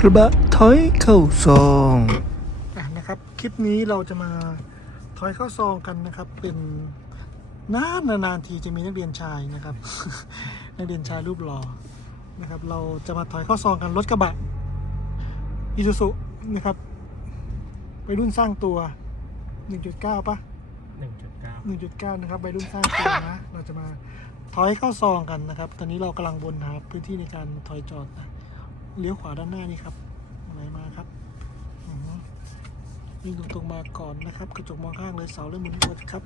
กระบะถอยเข้าซองอะนะครับคลิปนี้เราจะมาถอยเข้าซองกันนะครับ เป็นนานนานๆทีจะมีนักเรียนชายนะครับ นักเรียนชายรูปหล่อนะครับ เราจะมาถอยเข้าซองกันรถกระบะอิซูซุนะครับไปรุ่นสร้างตัว 1.9ปะหนึ่งจุดเก้า1.9นะครับวัยรุ่นสร้างตัวนะเราจะมาถอยเข้าซองกันนะครับ ตอนนี้เรากำลังวนหาพื้นที่ในการถอยจอดนะ เลี้ยวขวาด้านหน้านี่ครับอะไรมาครับวิ่งตรงๆมาก่อนนะครับ กระจกมองข้างเลยเสาเริ่มหมุนวนครับ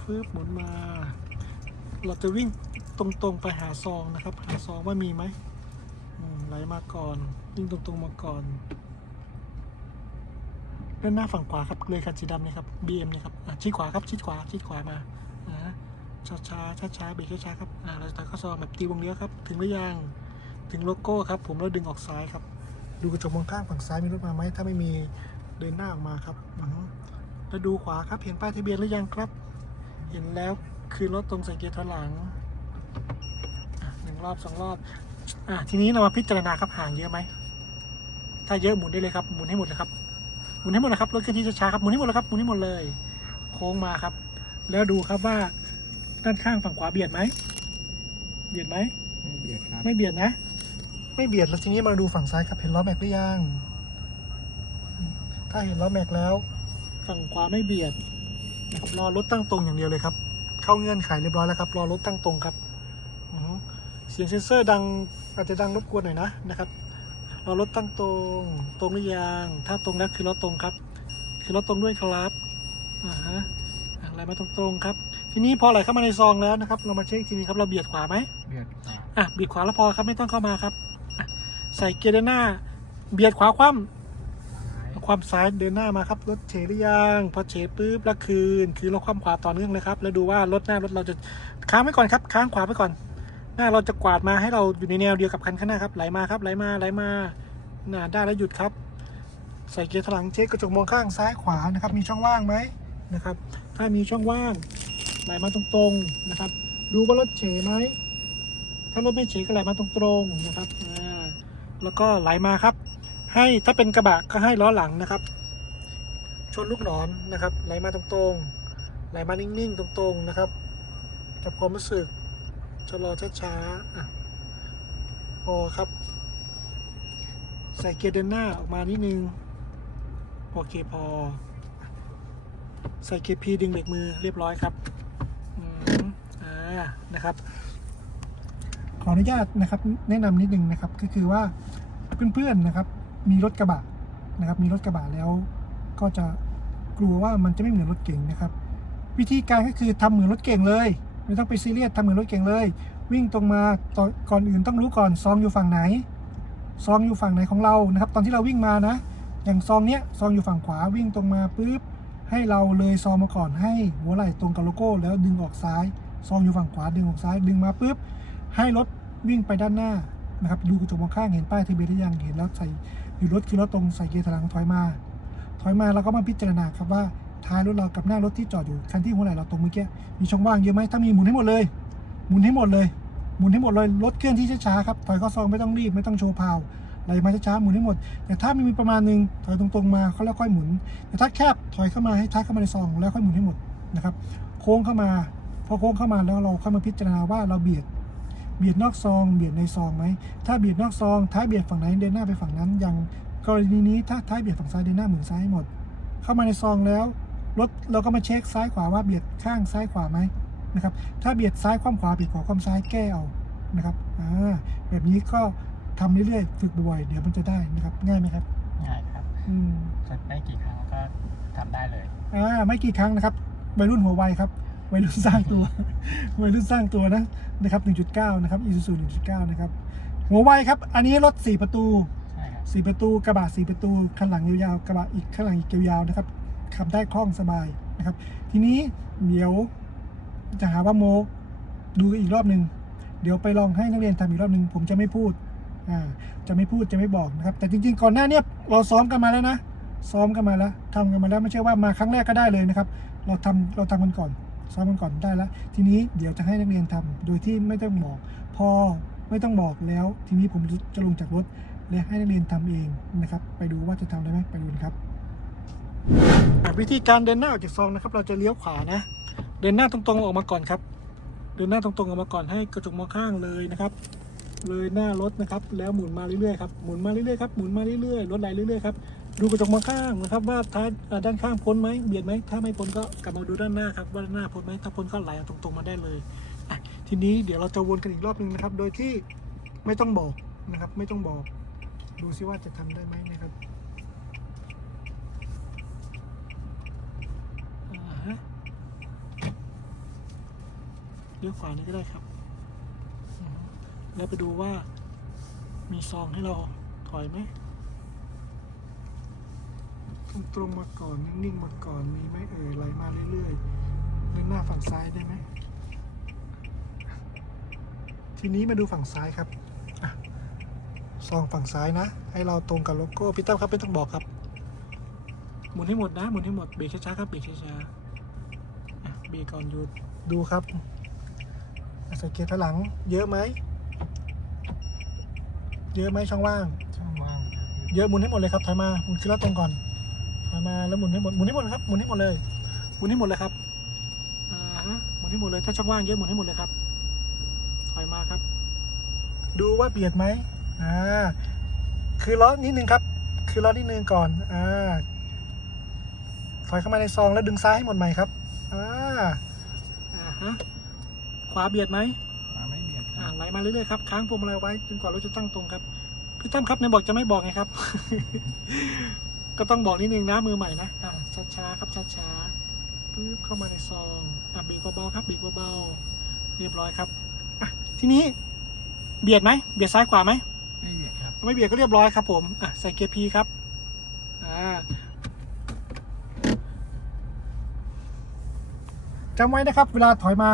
ฟืบหมุนมา เราจะวิ่งตรงๆไปหาซองนะครับ หาซองว่ามีไหมไหลมาก่อนวิ่งตรงๆมาก่อนด้านหน้าฝั่งขวาครับเลยคันสีดำเนี่ยครับ BM เนี่ยครับชิดขวาครับชิดขวาชิดขวามาช้าช้าช้าช้าเบรกช้าๆครับเราจะเข้าซองแบบตีวงเลี้ยวครับ ถึงหรือยัง ถึงโลโก้ครับ ผมเราดึงออกซ้ายครับ ดูกระจกมองข้างฝั่งซ้ายมีรถมาไหมถ้าไม่มีเดินหน้าออกมาครับอือฮึแล้วดูขวาครับเห็นป้ายทะเบียนหรือยังครับ เห็นแล้วคือรถตรงใส่เกียร์ถอยหลังอะหนึ่งรอบสองรอบอะทีนี้เรามาพิจารณาครับห่างเยอะไหมถ้าเยอะหมุนได้เลยครับหมุนให้หมดเลยครับหมุนให้หมดเลยครับรถเคลื่อนที่ช้าๆครับหมุนให้หมดเลยครับหมุนให้หมดเลย โค้งมาครับ แล้วดูครับว่าด้านข้างฝั่งขวาเบียดไหมเบียดไหมไม่เบียดครับไม่เบียดนะ ไม่เบียดแล้วทีนี้มาดูฝั่งซ้ายครับเห็นล้อแม็กหรือยัง ถ้าเห็นล้อแม็กแล้ว ฝั่งขวาไม่เบียดนะครับรอรถตั้งตรงอย่างเดียวเลยครับ เข้าเงื่อนไขเรียบร้อยแล้วครับ รอรถตั้งตรงครับอือฮึเสียงเซ็นเซอร์ดังอาจจะดังรบกวนหน่อยนะนะครับรอรถตั้งตรงตรงหรือยังถ้าตรงแล้วคือรถตรงครับ คือรถตรงด้วยครับอ่าฮะอะไรมาตรงๆครับ ทีนี้พอไหลเข้ามาในซองแล้วนะครับ เรามาเช็คอีกทีนี้ครับเราเบียดขวาไหมเบียดขวาอะเบียดขวาแล้วพอครับไม่ต้องเข้ามาครับอะ ใส่เกียร์เดินหน้า เบียดขวาคว่ำความซ้ายเดินหน้ามาครับรถเฉหรือยังพอเฉปุ๊บแล้วคืนคือเราคว่ำขวาต่อเนื่องเลยครับแล้วดูว่ารถหน้ารถเราจะค้างไว้ก่อนครับ ค้างขวาไปก่อน หน้าเราจะกวาดมาให้เราอยู่ในแนวเดียวกับคันข้างหน้าครับไหลมาครับไหลมาไหลมาหน่าได้แล้วหยุดครับ ใส่เกียร์ถลังเช็คกระจกมองข้างซ้ายขวานะครับ มีช่องว่างไหมนะครับ ถ้ามีช่องว่างไหลมาตรงๆนะครับ ดูว่ารถเฉไหมถ้ารถไม่เฉก็ไหลมาตรงๆนะครับ แล้วก็ไหลมาครับ ให้ถ้าเป็นกระบะก็ให้ล้อหลังนะครับ ชนลูกหนอนนะครับ ไหลมาตรงๆ ไหลมานิ่งๆ ตรงๆนะครับจับความรู้สึกชะลอช้าๆอะพอครับ ใส่เกียร์เดินหน้าออกมานิดนึงโอเคพอ ใส่เกียร์พีดึงเบรกมือเรียบร้อยครับอืมอ่านะครับ ออนุญาตนะครับแนะนำนิดนึงนะครับก็คือว่าเพื่อนๆนะครับมีรถกระบะนะครับมีรถกระบะแล้วก็จะกลัวว่ามันจะไม่เหมือนรถเก่งนะครับ วิธีการก็คือทำเหมือนรถเก่งเลยไม่ต้องไปซีเรียสทำเหมือนรถเก่งเลย วิ่งตรงมาต่อก่อนอื่นต้องรู้ก่อนซองอยู่ฝั่งไหนซองอยู่ฝั่งไหนของเรานะครับ ตอนที่เราวิ่งมานะ อย่างซองเนี้ยซองอยู่ฝั่งขวาวิ่งตรงมาปุ๊บให้เราเลยซองมาก่อนให้หัวไหล่ตรงกับโลโก้ แล้วดึงออกซ้าย ซองอยู่ฝั่งขวาดึงออกซ้ายดึงมาปุ๊บ ให้รถวิ่งไปด้านหน้านะครับดูกระจกมองข้างเห็นป้ายทะเบียนหรือยังเห็นแล้วใส่อยู่รถคือรถตรงใส่เกียร์ถอยหลังถอยมา ถอยมาเราก็มาพิจารณาครับว่าท้ายรถเรากับหน้ารถที่จอดอยู่คันที่หัวไหล่เราตรงเมื่อกี้มีช่องว่างเยอะไหมถ้ามีหมุนให้หมดเลย หมุนให้หมดเลยหมุนให้หมดเลยรถเคลื่อนที่ช้าๆครับถอยเข้าซองไม่ต้องรีบไม่ต้องโชว์พาวไหลมาช้าๆหมุนให้หมด แต่ถ้ามีประมาณหนึงถอยตรงๆมาเขาแล้วค่อยหมุน แต่ถ้าแคบถอยเข้ามาให้ท้ายเข้ามาในซองแล้วค่อยหมุนให้หมดนะครับโค้งเข้ามาพอโค้งเข้ามาแล้วเราค่อยมาพิจารณาว่าเราเบียด เบียดนอกซอง เบียดในซองไหม ถ้าเบียดนอกซองท้ายเบียดฝั่งไหนเดินหน้าไปฝั่งนั้น อย่างกรณีนี้ถ้าท้ายเบียดฝั่งซ้ายเดินหน้าหมุนซ้ายให้หมด เข้ามาในซองแล้วรถเราก็มาเช็คซ้ายขวาว่าเบียดข้างซ้ายขวาไหมนะครับ ถ้าเบียดซ้ายคว่ำขวาเบียดขวาคว่ำซ้ายแก้เอานะครับอ่าแบบนี้ก็ทำเรื่อยๆฝึกบ่อยๆเดี๋ยวมันจะได้นะครับ ง่ายไหมครับง่ายครับอืม ฝึกได้กี่ครั้งก็ทำได้เลยอ่าไม่กี่ครั้งนะครับวัยรุ่นหัววัยครับ วัยรุ่นสร้างตัววัยรุ่นสร้างตัวนะนะครับ 1.9 นะครับ Isuzu 1.9 นะครับ หัววัยครับ อันนี้รถ 4 ประตูใช่ครับ4ประตูกระบะ 4 ประตูข้างหลังยาวๆกระบะอีกข้างหลังอีกยาวๆนะครับขับได้คล่องสบายนะครับ ทีนี้เดี๋ยวจะหาว่าโมดูอีกรอบหนึ่งเดี๋ยวไปลองให้นักเรียนทำอีกรอบหนึ่งผมจะไม่พูดอ่าจะไม่พูดจะไม่บอกนะครับ แต่จริงๆ ก่อนหน้าเนี้ยเราซ้อมกันมาแล้วนะซ้อมกันมาแล้วทำกันมาแล้วไม่ใช่ว่ามาครั้งแรกก็ได้เลยนะครับ เราทำเราทำกันก่อน ซ้อมกันก่อนได้แล้วทีนี้เดี๋ยวจะให้นักเรียนทำโดยที่ไม่ต้องบอก พอไม่ต้องบอกแล้ว ทีนี้ผมจะลงจากรถและให้นักเรียนทำเองนะครับ ไปดูว่าจะทำได้ไหมไปดูครับ วิธีการเดินหน้าออกจากซองนะครับ เราจะเลี้ยวขวานะ เดินหน้าตรงๆออกมาก่อนครับ เดินหน้าตรงๆออกมาก่อนให้กระจกมองข้างเลยนะครับ เลยหน้ารถนะครับ แล้วหมุนมาเรื่อยๆครับหมุนมาเรื่อยๆครับหมุนมาเรื่อยๆรถไหลเรื่อยๆครับ ดูกระจกมองข้างนะครับ ว่าท้ายด้านข้างพ้นไหมเบียดไหมถ้าไม่พ้นก็กลับมาดูด้านหน้าครับว่าด้านหน้าพ้นไหมถ้าพ้นก็ไหลตรงๆมาได้เลยทีนี้เดี๋ยวเราจะวนกันอีกรอบหนึ่งนะครับ โดยที่ไม่ต้องบอกนะครับ ไม่ต้องบอก ดูซิว่าจะทำได้ไหมนะครับเลี้ยวขวานี้ก็ได้ครับ แล้วไปดูว่ามีซองให้เราถอยไหม ตรงๆมาก่อน นิ่งๆมาก่อน มีไหมเอ่ยไหลมาเรื่อยๆเดินหน้าฝั่งซ้ายได้ไหม ทีนี้มาดูฝั่งซ้ายครับอะซองฝั่งซ้ายนะ ให้เราตรงกับโลโก้พี่ตั้มครับไม่ต้องบอกครับ หมุนให้หมดนะ หมุนให้หมด เบรกช้าๆครับ เบรกช้าๆอะเบรกก่อนหยุด ดูครับอะสังเกตถอยหลัง เยอะไหม เยอะไหมช่องว่างช่องว่างครับเยอะหมุนให้หมดเลยครับถอยมาหมุนขึ้นแล้วตรงก่อน ถอยมาแล้วหมุนให้หมดหมุนให้หมดครับหมุนให้หมดเลยหมุนให้หมดเลยครับอ่าฮะหมุนให้หมดเลยถ้าช่องว่างเยอะหมุนให้หมดเลยครับถอยมาครับ ดูว่าเบียดไหมอ่าคือล้อนิดนึงครับ คือล้อนิดนึงก่อนอ่าถอยเข้ามาในซองแล้วดึงซ้ายให้หมดใหม่ครับอ่าอ่าฮะขวาเบียดไหมมาไม่เบียดคอ่ารับไหลมาเรื่อยๆครับค้างพวงมาลัยไว้จนกว่ารถจะตั้งตรงครับพี่ตั้มครับในบอกจะไม่บอกไงครับ ก็ต้องบอกนิดนึงนะมือใหม่นะอ่าช้าๆครับช้าๆปึ๊บเข้ามาในซองอะเบรกเบาๆครับเบรกเบาๆเรียบร้อยครับอะทีนี้เบียดไหมเบียดซ้ายขวาไหมไม่เบียดครับไม่เบียดก็เรียบร้อยครับผมอะใส่เกียร์พีครับอ่าจำไว้นะครับ เวลาถอยมา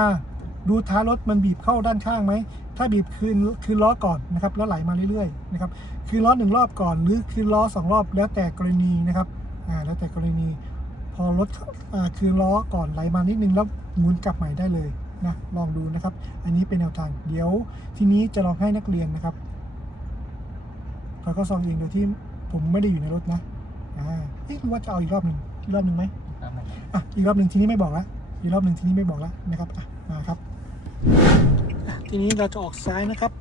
ดูท้ายรถมันบีบเข้าด้านข้างไหม ถ้าบีบคืนคืนล้อก่อนนะครับแล้วไหลมาเรื่อยๆนะครับคืนล้อหนึ่งรอบก่อน หรือคืนล้อสองรอบแล้วแต่กรณีนะครับอ่าแล้วแต่กรณี พอรถอ่าคืนล้อก่อนไหลมานิดนึงแล้วหมุนกลับใหม่ได้เลยนะลองดูนะครับ อันนี้เป็นแนวทางเดี๋ยวทีนี้จะลองให้นักเรียนนะครับเขาก็ซองเองโดยที่ผมไม่ได้อยู่ในรถนะอ่าเอ๊ะหรือว่าจะเอาอีกรอบหนึ่งอีกรอบหนึ่งไหมตามนั้นอะอีกรอบหนึ่งทีนี้ไม่บอกละอีกรอบหนึ่งทีนี้ไม่บอกละนะครับอะมาครับอะ ทีนี้เราจะออกซ้ายนะครับ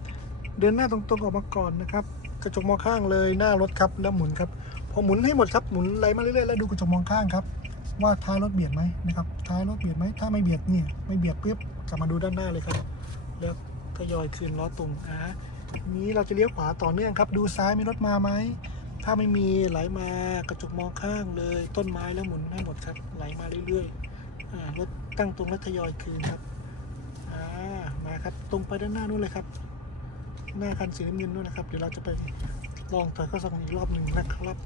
เดินหน้าตรงๆออกมาก่อนนะครับ กระจกมองข้างเลยหน้ารถครับแล้วหมุนครับพอหมุนให้หมดครับหมุนไหลมาเรื่อยๆแล้วดูกระจกมองข้างครับ ว่าท้ายรถเบียดไหมนะครับท้ายรถเบียดไหมถ้าไม่เบียดเนี่ยไม่เบียดปุ๊บกลับมาดูด้านหน้าเลยครับ แล้วทยอยคืนล้อตรงอ่าทีนี้เราจะเลี้ยวขวาต่อเนื่องครับ ดูซ้ายมีรถมาไหมถ้าไม่มีไหลมากระจกมองข้างเลย ต้นไม้แล้วหมุนให้หมดครับไหลมาเรื่อยๆอ่ารถตั้งตรงแล้วทยอยคืนครับ ครับ ตรงไปด้านหน้านู่นเลยครับ หน้าคันสีน้ำเงินนู่นนะครับ เดี๋ยวเราจะไปลองถอยเข้าซองอีกรอบหนึ่งนะครับ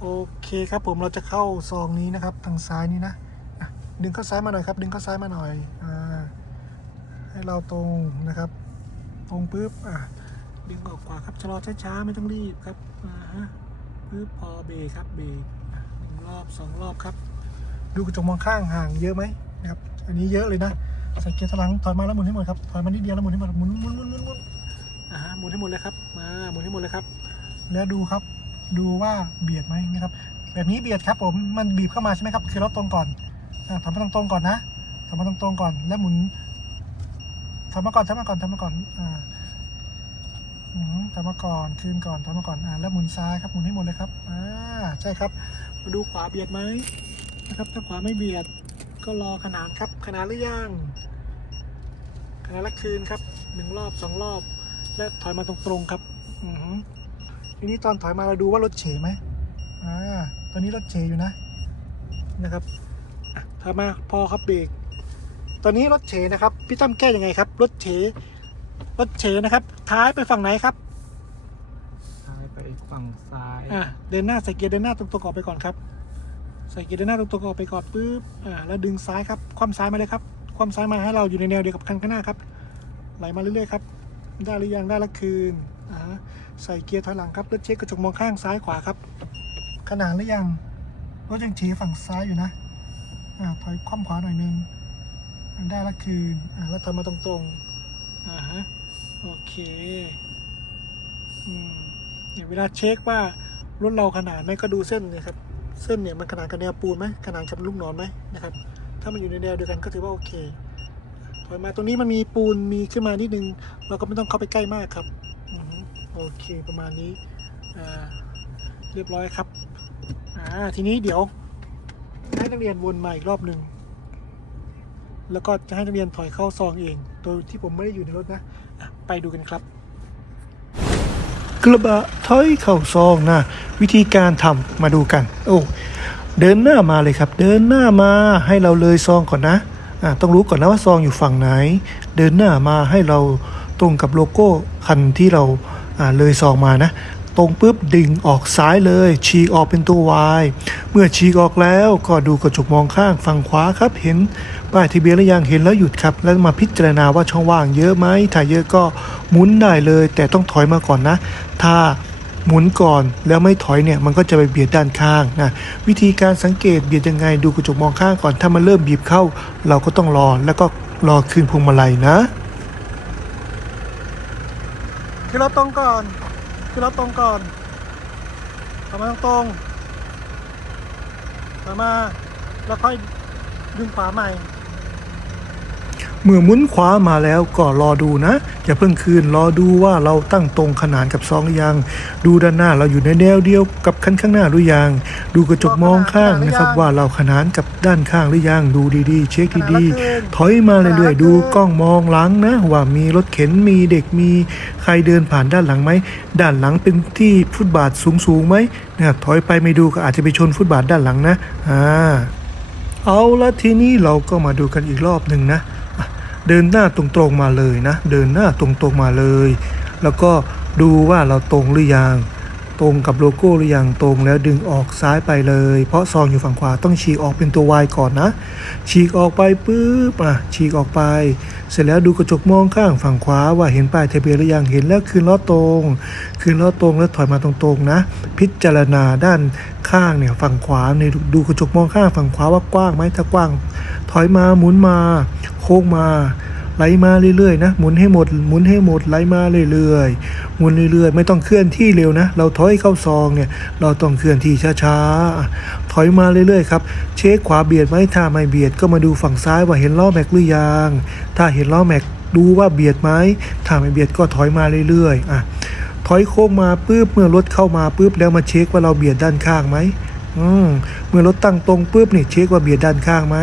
โอเคครับผมเราจะเข้าซองนี้นะครับ ทางซ้ายนี้นะดึงเข้าซ้ายมาหน่อยครับ ดึงเข้าซ้ายมาหน่อยอ่าให้เราตรงนะครับ ตรงปุ๊บอะดึงออกขวาครับชะลอช้าๆไม่ต้องรีบครับอ่าฮะปึ๊บพอเบรครับเบรกหนึ่งรอบสองรอบครับ ดูกระจกมองข้างห่างเยอะไหมนะครับ อันนี้เยอะเลยนะ ใส่เกียร์ถอยหลังถอยมาแล้วหมุนให้หมดครับ ถอยมานิดเดียวแล้วหมุนให้หมด หมุนหมุนหมุนหมุนหมุนอ่าฮะหมุนให้หมดเลยครับ มาหมุนให้หมดเลยครับ แล้วดูครับ ดูว่าเบียดไหมนะครับ แบบนี้เบียดครับผม มันบีบเข้ามาใช่ไหมครับ คือเราตรงก่อนอ่าถอยมาตรงๆก่อนนะถอยมาตรงๆก่อน แล้วหมุนถอยมาก่อนถอยมาก่อนถอยมาก่อน อ่าอืมทำมาก่อนคืนก่อนทำมาก่อน อ่า แล้วหมุนซ้ายครับ หมุนให้หมดเลยครับ อ่า ใช่ครับ มาดูขวาเบียดไหมนะครับ ถ้าขวาไม่เบียด ก็รอขนานครับ ขนานหรือยังขนานละคืนครับหนึ่งรอบสองรอบ และถอยมาตรงๆครับอือหือทีนี้ตอนถอยมาเราดูว่ารถเฉไหมอ่าตอนนี้รถเฉอยู่นะ นะครับอะถอยมาพอครับเบรกตอนนี้รถเฉนะครับ พี่ตั้มแก้ยังไงครับ รถเฉรถเฉนะครับ ท้ายไปฝั่งไหนครับซ้ายไปฝั่งซ้าย อ่าเดินหน้าใส่เกียร์เดินหน้าตรงๆออกไปก่อนครับ ใส่เกียร์เดินหน้าตรงๆออกไปก่อนปุ๊บอ่าแล้วดึงซ้ายครับคว่ำซ้ายมาเลยครับคว่ำซ้ายมาให้เราอยู่ในแนวเดียวกับคันข้างหน้าครับไหลมาเรื่อยๆครับได้หรือยังได้ละคืนอ่าใส่เกียร์ถอยหลังครับแล้วเช็คกระจกมองข้างซ้ายขวาครับ ขนาดหรือยังรถยังเฉีฝั่งซ้ายอยู่นะอ่าถอยคว่ำขวาหน่อยนึงได้ละคืนอ่าแล้วถอยมาตรงๆอ่าฮะโอเคอืมเนี่ยเวลาเช็คว่ารถเราขนาดไหมก็ดูเส้นเนี่ยครับ เส้นเนี่ยมันขนาดกับแนวปูนไหมขนาดกับลูกนอนไหมนะครับ ถ้ามันอยู่ในแนวเดียวกันก็ถือว่าโอเคถอยมาตรงนี้มันมีปูนมีขึ้นมานิดนึง เราก็ไม่ต้องเข้าไปใกล้มากครับอโอเคประมาณนี้เรียบร้อยครับทีนี้เดี๋ยวให้นักเรียนวนมาอีกรอบหนึ่งแล้วก็จะให้นักเรียนถอยเข้าซองเอง โดยที่ผมไม่ได้อยู่ในรถนะ ไปดูกันครับ กระบะถอยเข่าซองนะ วิธีการทำมาดูกัน โอ้เดินหน้ามาเลยครับ เดินหน้ามาให้เราเลยซองก่อนนะอะต้องรู้ก่อนนะว่าซองอยู่ฝั่งไหน เดินหน้ามาให้เราตรงกับโลโก้คันที่เราอ่าเลยซองมานะ ตรงปุ๊บดึงออกซ้ายเลย ฉีกออกเป็นตัว Y เมื่อฉีกออกแล้วก็ดูกระจกมองข้างฝั่งขวาครับเห็น ป้ายทะเบียนหรือยังเห็นแล้วหยุดครับ แล้วมาพิจารณาว่าช่องว่างเยอะไหมถ้าเยอะก็หมุนได้เลย แต่ต้องถอยมาก่อนนะ ถ้าหมุนก่อนแล้วไม่ถอยเนี่ยมันก็จะไปเบียดด้านข้างนะวิธีการสังเกตเบียดยังไงดูกระจกมองข้างก่อนถ้ามันเริ่มบีบเข้า เราก็ต้องรอแล้วก็รอคืนพวงมาลัยนะคือเราตรงก่อนคือเราตรงก่อนทำมาตรงๆทำมาแล้วค่อยดึงขวาใหม่ เมื่อหมุนขวามาแล้วก็รอดูนะอย่าเพิ่งคืนรอดูว่าเราตั้งตรงขนานกับซองหรือยัง ดูด้านหน้าเราอยู่ในแนวเดียวกับคันข้างหน้าหรือยัง ดูกระจกมองข้างนะครับ ว่าเราขนานกับด้านข้างหรือยังดูดีๆ เช็คดีๆถอยมาเรื่อยๆดูกล้องมองหลังนะ ว่ามีรถเข็นมีเด็กมีใครเดินผ่านด้านหลังไหมด้านหลังเป็นที่ฟุตบาทสูงๆไหมนะครับถอยไปไม่ดูก็อาจจะไปชนฟุตบาทด้านหลังนะอ่าเอาละทีนี้เราก็มาดูกันอีกรอบหนึ่งนะอะ เดินหน้าตรงๆมาเลยนะ เดินหน้าตรงๆมาเลย แล้วก็ดูว่าเราตรงหรือยัง ตรงกับโลโก้หรือยังตรงแล้วดึงออกซ้ายไปเลย เพราะซองอยู่ฝั่งขวาต้องฉีกออกเป็นตัว Y ก่อนนะ ฉีกออกไปปุ๊บอะฉีกออกไป เสร็จแล้วดูกระจกมองข้างฝั่งขวาว่าเห็นป้ายทะเบียนหรือยังเห็นแล้วคืนล้อตรง คืนล้อตรงแล้วถอยมาตรงๆนะ พิจารณาด้านข้างเนี่ยฝั่งขวาเนี่ยดูดูกระจกมองข้างฝั่งขวาว่ากว้างไหมถ้ากว้าง ถอยมาหมุนมา โค้งมาไหลมาเรื่อยๆนะหมุนให้หมดหมุนให้หมดไหลมาเรื่อยๆหมุนเรื่อยๆ ไม่ต้องเคลื่อนที่เร็วนะ เราถอยเข้าซองเนี่ยเราต้องเคลื่อนที่ช้าๆถอยมาเรื่อยๆครับเช็คขวาเบียดไหมถ้าไม่เบียดก็มาดูฝั่งซ้ายว่าเห็นล้อแม็กหรือยังถ้าเห็นล้อแม็กดูว่าเบียดไหมถ้าไม่เบียดก็ถอยมาเรื่อยๆอะถอยโค้งมาปุ๊บเมื่อรถเข้ามาปุ๊บแล้วมาเช็คว่าเราเบียดด้านข้างไหมอืมเมื่อรถตั้งตรงปุ๊บนี่เช็คว่าเบียดด้านข้างไหม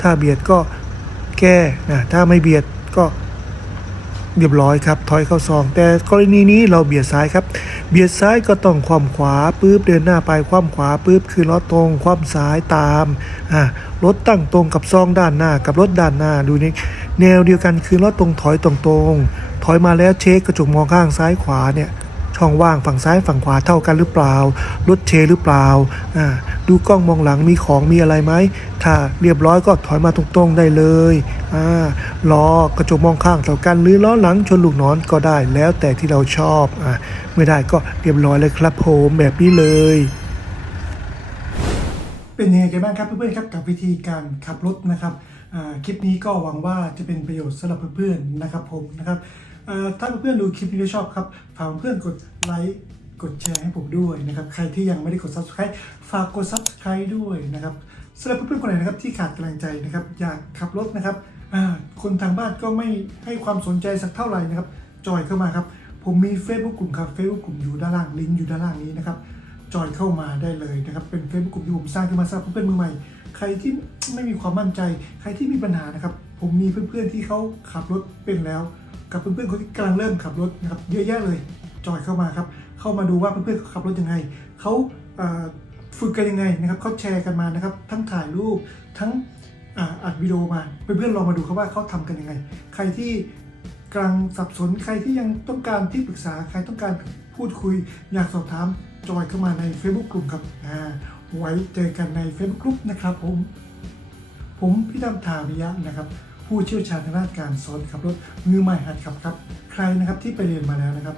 ถ้าเบียดก็ แก้นะถ้าไม่เบียดก็เรียบร้อยครับถอยเข้าซอง แต่กรณีนี้เราเบียดซ้ายครับ เบียดซ้ายก็ต้องคว่ำขวาปุ๊บเดินหน้าไปคว่ำขวาปุ๊บคือล้อตรงคว่ำซ้ายตามอ่ารถตั้งตรงกับซองด้านหน้ากับรถด้านหน้าดูนี่แนวเดียวกันคือล้อตรงถอยตรงตรงๆถอยมาแล้วเช็คกระจกมองข้างซ้ายขวาเนี่ย ช่องว่างฝั่งซ้ายฝั่งขวาเท่ากันหรือเปล่า รถเชหรือเปล่า ดูกล้องมองหลังมีของมีอะไรไหม ถ้าเรียบร้อยก็ถอยมาตรงๆได้เลยล้อกระจกมองข้างเท่ากันหรือล้อหลังชนลูกนอนก็ได้แล้วแต่ที่เราชอบอไม่ได้ก็เรียบร้อยเลยครับผมแบบนี้เลยเป็นยังไงกันบ้างครับเพื่อนๆครับกับวิธีการขับรถนะครับคลิปนี้ก็หวังว่าจะเป็นประโยชน์สำหรับเพื่อนๆนะครับผมนะครับ ถ้าเพื่อนๆดูคลิปนี้แล้วชอบครับ ฝากเพื่อนกดไลค์กดแชร์ให้ผมด้วยนะครับ ใครที่ยังไม่ได้กด subscribe ฝากกด subscribe ด้วยนะครับสำหรับเพื่อนๆคนไหนนะครับที่ขาดกำลังใจนะครับ อยากขับรถนะครับคนทางบ้านก็ไม่ให้ความสนใจสักเท่าไหร่นะครับ จอยเข้ามาครับ ผมมี Facebook กลุ่มครับ Facebook กลุ่มอยู่ด้านล่างลิงก์อยู่ด้านล่างนี้นะครับ จอยเข้ามาได้เลยนะครับ เป็น Facebook กลุ่มที่ผมสร้างขึ้นมาสำหรับเพื่อนๆมือใหม่ ใครที่ไม่มีความมั่นใจ ใครที่มีปัญหานะครับ ผมมีเพื่อนๆที่เขาขับรถเป็นแล้ว กับเพื่อนๆคนที่กำลังเริ่มขับรถนะครับเยอะแยะเลยจอยเข้ามาครับเข้ามาดูว่าเพื่อนๆเขาขับรถยังไงเขาฝึกกันยังไงนะครับเขาแชร์กันมานะครับ ทั้งถ่ายรูปทั้งอัดวิดีโอมาเพื่อนๆลองมาดูครับว่าเขาทำกันยังไง ใครที่กำลังสับสนใครที่ยังต้องการที่ปรึกษาใครต้องการพูดคุยอยากสอบถามจอยเข้ามาใน Facebook กลุ่มครับไว้เจอกันใน Facebook กลุ่มนะครับผม ผมพี่ดำทาวิยะนะครับ ผู้เชี่ยวชาญทางด้านการสอนขับรถมือใหม่หัดขับครับ ใครนะครับที่ไปเรียนมาแล้วนะครับ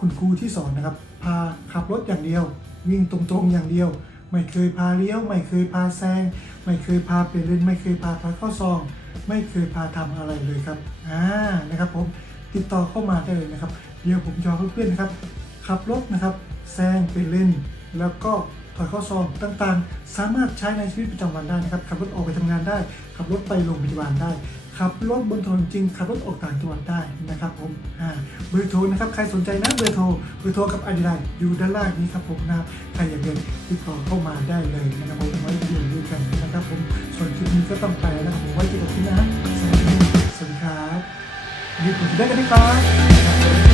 คุณครูที่สอนนะครับ พาขับรถอย่างเดียว วิ่งตรงๆอย่างเดียว ไม่เคยพาเลี้ยว ไม่เคยพาแซง ไม่เคยพาเปลี่ยนเลนไม่เคยพาพาเข้าซอง ไม่เคยพาทำอะไรเลยครับอ่านะครับผมติดต่อเข้ามาได้เลยนะครับ เดี๋ยวผมจะเพื่อนๆนะครับ ขับรถนะครับแซงไปเล่นแล้วก็ถอยข้าซองต่างๆ สามารถใช้ในชีวิตประจำวันได้นะครับ ขับรถออกไปทำงานได้ ขับรถไปโรงพยาบาลได้ ขับรถบนถนนจริงขับรถออกต่างจังหวัดได้นะครับผมอ่าเบอร์โทรนะครับใครสนใจนะเบอร์โทรเบอร์โทรกับอันใดอยู่ด้านล่างนี้ครับผมนะใครอยากเรียนติดต่อเข้ามาได้เลยนะครับผมไว้เรียนด้วยกันนะครับผมส่วนคลิปนี้ก็ต้องไปแล้วนะครับผมไว้เจอกันที่นะสวัสดีครับยินดีได้กันนะครับ